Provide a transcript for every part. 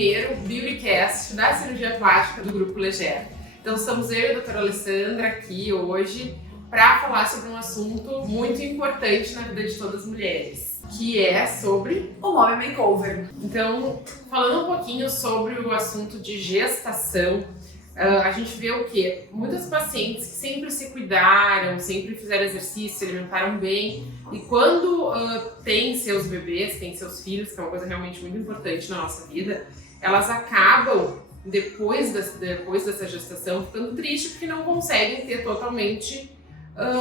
primeiro Beautycast da cirurgia plástica do Grupo Leger. Então estamos eu e a doutora Alessandra aqui hoje para falar sobre um assunto muito importante na vida de todas as mulheres, que é sobre o Mommy Makeover. Então, falando um pouquinho sobre o assunto de gestação, a gente vê o quê? Muitas pacientes que sempre se cuidaram, sempre fizeram exercício, se alimentaram bem, e quando têm seus bebês, têm seus filhos, que é uma coisa realmente muito importante na nossa vida, elas acabam, depois dessa gestação, ficando tristes porque não conseguem ter totalmente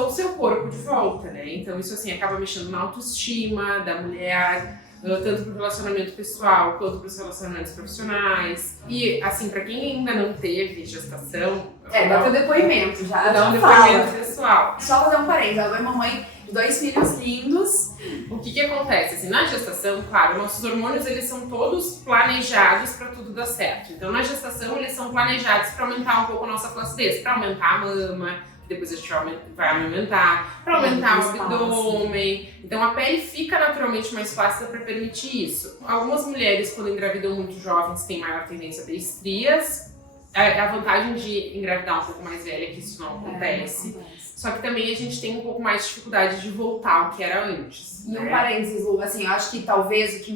o seu corpo de volta, né? Então isso assim acaba mexendo na autoestima da mulher, tanto para o relacionamento pessoal quanto para os relacionamentos profissionais. E assim, para quem ainda não teve gestação, dá teu depoimento já. Dá um depoimento pessoal. Só fazer um parênteses, ela é mamãe de 2 filhos lindos. O que acontece? Assim, na gestação, claro, nossos hormônios eles são todos planejados para tudo dar certo. Então na gestação eles são planejados para aumentar um pouco a nossa flacidez, para aumentar a mama, depois a gente vai aumentar, para aumentar o abdômen. Então a pele fica naturalmente mais flácida para permitir isso. Algumas mulheres, quando engravidam muito jovens, têm maior tendência a ter estrias. A vantagem de engravidar um pouco mais velha é que isso não acontece. Só que também a gente tem um pouco mais de dificuldade de voltar ao que era antes. E um parênteses, Lu, assim, eu acho que talvez o que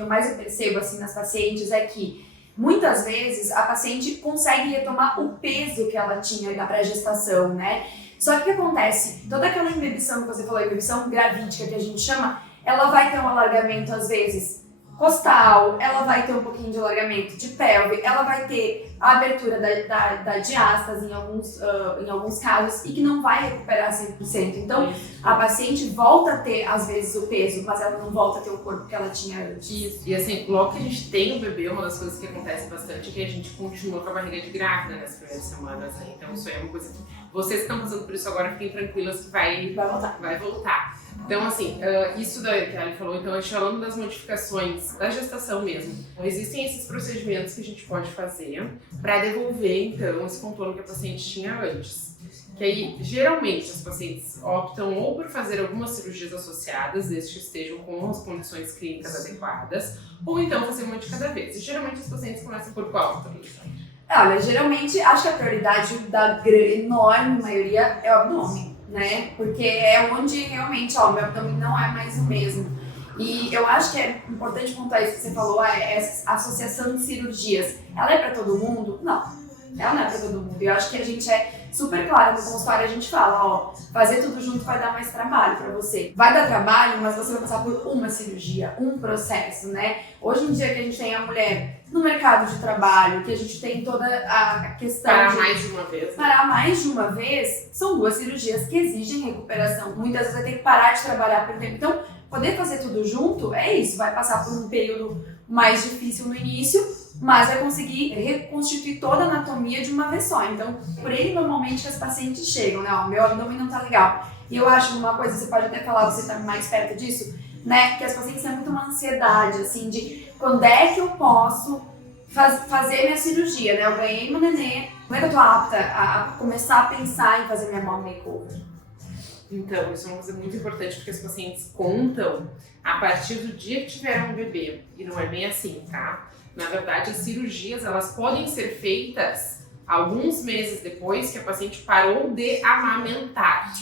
eu mais percebo assim, nas pacientes é que muitas vezes a paciente consegue retomar o peso que ela tinha na pré-gestação, né? Só que o que acontece? Toda aquela inibição que você falou, inibição gravídica que a gente chama, ela vai ter um alargamento às vezes costal, ela vai ter um pouquinho de alargamento de pelve, ela vai ter a abertura da diástase em alguns casos e que não vai recuperar 100%. Então, a paciente volta a ter, às vezes, o peso, mas ela não volta a ter o corpo que ela tinha antes. Isso. E assim, logo que a gente tem o bebê, uma das coisas que acontece bastante é que a gente continua com a barriga de grávida nas primeiras semanas, né? Então, isso aí é uma coisa que vocês que estão passando por isso agora, fiquem tranquilas que vai voltar. Então, assim, isso que a Ali falou, então a gente falando das modificações da gestação mesmo. Então, existem esses procedimentos que a gente pode fazer para devolver, então, esse contorno que a paciente tinha antes. Que aí, geralmente, as pacientes optam ou por fazer algumas cirurgias associadas, desde que estejam com as condições clínicas adequadas, ou então fazer uma de cada vez. E geralmente as pacientes começam por qual, Olha, geralmente, acho que a prioridade da enorme maioria é o abdômen, né? Porque é onde realmente, o meu abdômen não é mais o mesmo. E eu acho que é importante pontuar isso que você falou, essa associação de cirurgias. Ela é pra todo mundo? Não, ela não é pra todo mundo. Eu acho que a gente é super claro no consultório, a gente fala, fazer tudo junto vai dar mais trabalho pra você. Vai dar trabalho, mas você vai passar por uma cirurgia, um processo, né? Hoje em dia que a gente tem a mulher no mercado de trabalho, que a gente tem toda a questão parar mais de uma vez. Parar mais de uma vez, são 2 cirurgias que exigem recuperação. Muitas vezes vai ter que parar de trabalhar por tempo. Então, poder fazer tudo junto é isso, vai passar por um período mais difícil no início, mas vai conseguir reconstituir toda a anatomia de uma vez só. Então, por aí normalmente que as pacientes chegam, né? Meu abdômen não tá legal. E eu acho uma coisa, você pode até falar, você tá mais perto disso, né? Que as pacientes têm muito uma ansiedade, assim, de quando é que eu posso fazer minha cirurgia, né? Eu ganhei meu neném, quando eu tô apta a começar a pensar em fazer minha Mommy Makeover? Então, isso é uma coisa muito importante porque as pacientes contam a partir do dia que tiveram um bebê. E não é bem assim, tá? Na verdade, as cirurgias, elas podem ser feitas alguns meses depois que a paciente parou de amamentar.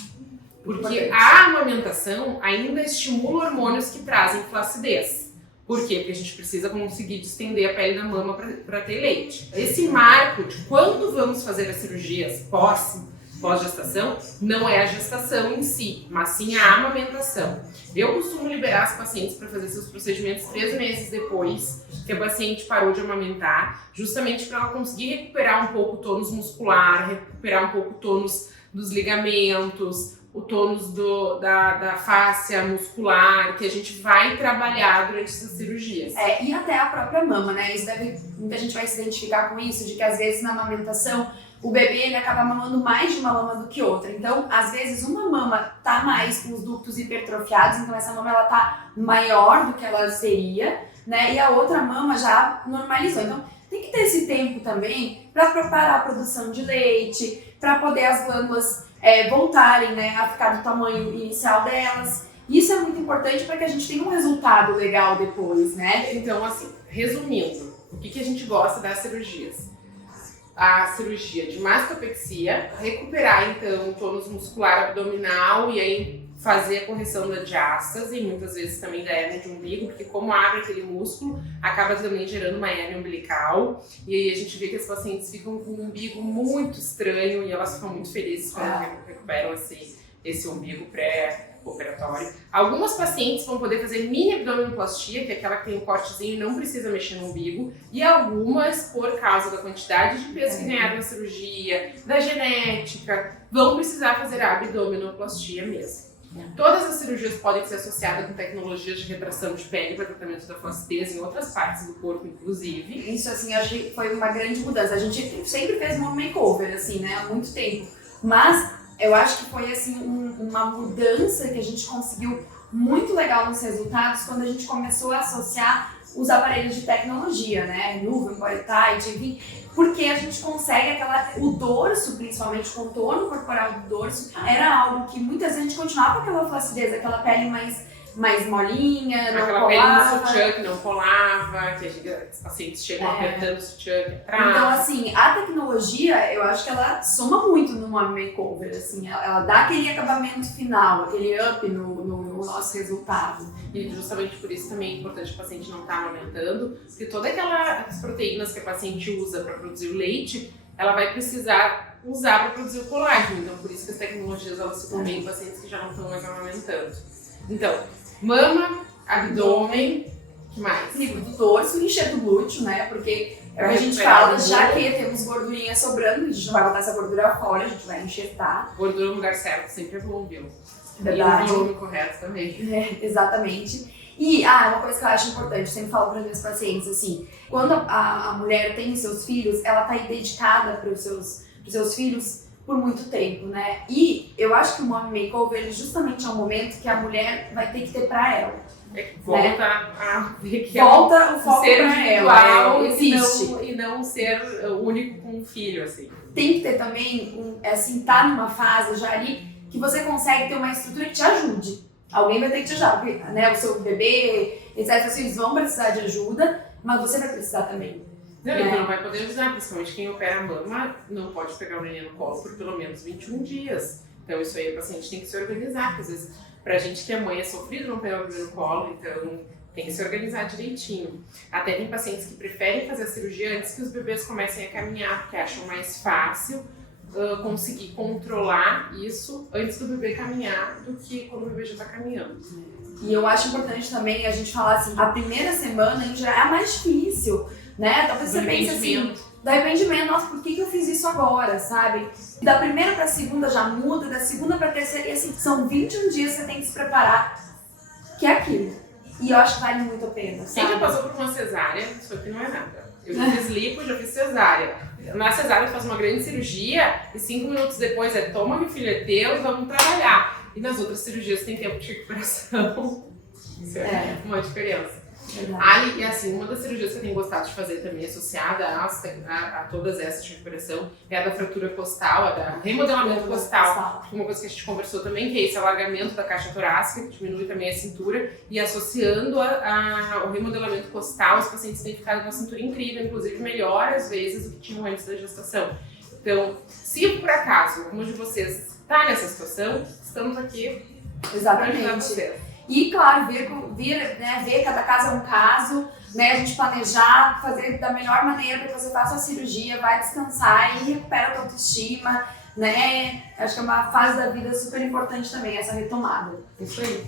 Porque a amamentação ainda estimula hormônios que trazem flacidez. Por quê? Porque a gente precisa conseguir distender a pele da mama para ter leite. Esse marco de quando vamos fazer as cirurgias pós-gestação não é a gestação em si, mas sim a amamentação. Eu costumo liberar as pacientes para fazer seus procedimentos 3 meses depois que a paciente parou de amamentar, justamente para ela conseguir recuperar um pouco o tônus muscular, recuperar um pouco o tônus dos ligamentos, o tônus da fáscia muscular, que a gente vai trabalhar durante essas cirurgias. E até a própria mama, né? Muita gente vai se identificar com isso, de que às vezes na amamentação o bebê ele acaba mamando mais de uma mama do que outra. Então, às vezes uma mama tá mais com os ductos hipertrofiados, então essa mama ela tá maior do que ela seria, né? E a outra mama já normalizou. Então, tem que ter esse tempo também para preparar a produção de leite, para poder as glândulas voltarem, né, a ficar do tamanho inicial delas. Isso é muito importante para que a gente tenha um resultado legal depois, né? Então, assim, resumindo, o que a gente gosta das cirurgias? A cirurgia de mastopexia, recuperar então o tônus muscular abdominal e aí fazer a correção da diástase e muitas vezes também da hérnia de umbigo, porque como abre aquele músculo, acaba também gerando uma hérnia umbilical e aí a gente vê que as pacientes ficam com um umbigo muito estranho e elas ficam muito felizes quando recuperam esse umbigo pré-operatório. Algumas pacientes vão poder fazer mini abdominoplastia, que é aquela que tem um cortezinho e não precisa mexer no umbigo, e algumas, por causa da quantidade de peso que ganharam na cirurgia, da genética, vão precisar fazer a abdominoplastia mesmo. Todas as cirurgias podem ser associadas com tecnologias de retração de pele para tratamento da flacidez em outras partes do corpo, inclusive. Isso, assim, eu acho que foi uma grande mudança. A gente sempre fez um makeover, assim, né, há muito tempo. Mas eu acho que foi, assim, uma mudança que a gente conseguiu muito legal nos resultados quando a gente começou a associar os aparelhos de tecnologia, né, Nuven, BodyTite, enfim, porque a gente consegue o dorso, principalmente o contorno corporal do dorso, era algo que muitas vezes a gente continuava com aquela flacidez, aquela pele mais molinha, não aquela colava. pele no sutiã que não colava, que os pacientes chegam apertando o sutiã aqui atrás. Então, assim, a tecnologia, eu acho que ela soma muito numa makeover, assim, ela dá aquele acabamento final, aquele up no nosso resultado. E justamente por isso também é importante o paciente não estar amamentando, porque todas aquelas proteínas que a paciente usa para produzir o leite, ela vai precisar usar para produzir o colágeno. Então, por isso que as tecnologias elas ficam bem em pacientes que já não estão mais amamentando. Então, mama, abdômen, o que mais? Livro do dorso, encher do glúteo, né? Porque é o que a gente fala, já que temos gordurinha sobrando, a gente não vai botar essa gordura fora, a gente vai enxertar. Gordura no lugar certo sempre é bom, viu? Verdade. E o volume correto também. Exatamente. E uma coisa que eu acho importante, eu sempre falo para os meus pacientes, assim, quando a mulher tem os seus filhos, ela tá aí dedicada para os seus filhos por muito tempo, né? E eu acho que o Mommy Makeover ele justamente é um momento que a mulher vai ter que ter para ela. Volta a ver que volta o foco ser para ela, existe. E não ser único com um filho, assim. Tem que ter também, tá numa fase já ali que você consegue ter uma estrutura que te ajude. Alguém vai ter que te ajudar, porque, né, o seu bebê, etc. Os filhos vão precisar de ajuda, mas você vai precisar também. Não vai poder usar, principalmente quem opera a mama não pode pegar o neném no colo por pelo menos 21 dias. Então isso aí o paciente tem que se organizar, porque às vezes pra gente que é mãe é sofrido não pegar o bebê no colo, então tem que se organizar direitinho. Até tem pacientes que preferem fazer a cirurgia antes que os bebês comecem a caminhar, porque acham mais fácil conseguir controlar isso antes do bebê caminhar do que quando o bebê já está caminhando. E eu acho importante também a gente falar assim, a primeira semana em geral é a mais difícil, né? Talvez você pense assim, do arrependimento, nossa, por que eu fiz isso agora, sabe? Da primeira pra segunda já muda, da segunda pra terceira, e assim, são 21 dias que você tem que se preparar, que é aquilo. E eu acho que vale muito a pena, sabe? Quem já passou por uma cesárea, isso aqui não é nada. Eu já fiz lipo, já fiz cesárea. Na cesárea faz uma grande cirurgia e 5 minutos depois toma, meu filho, é teu, vamos trabalhar. E nas outras cirurgias tem tempo de recuperação. Isso é uma diferença. E assim, uma das cirurgias que eu tenho gostado de fazer também, associada a todas essas de recuperação, é a da fratura costal, a da remodelamento costal. Uma coisa que a gente conversou também, que é esse alargamento da caixa torácica, que diminui também a cintura, e associando o remodelamento costal, os pacientes têm ficado com uma cintura incrível, inclusive melhor às vezes do que tinham antes da gestação. Então, se por acaso algum de vocês está nessa situação, estamos aqui para ajudar vocês. E, claro, ver cada caso é um caso, né? A gente planejar, fazer da melhor maneira para que você faça a cirurgia, vai descansar e recupera a tua autoestima, né? Acho que é uma fase da vida super importante também, essa retomada. Isso aí.